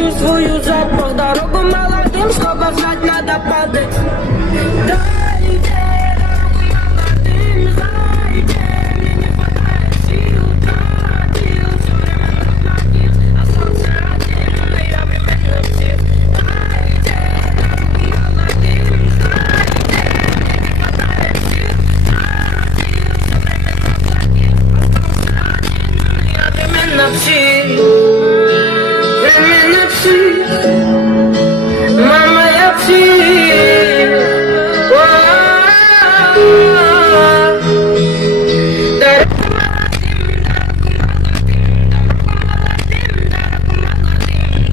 чувствую запах. Дорогу молодым, чтобы знать, надо падать.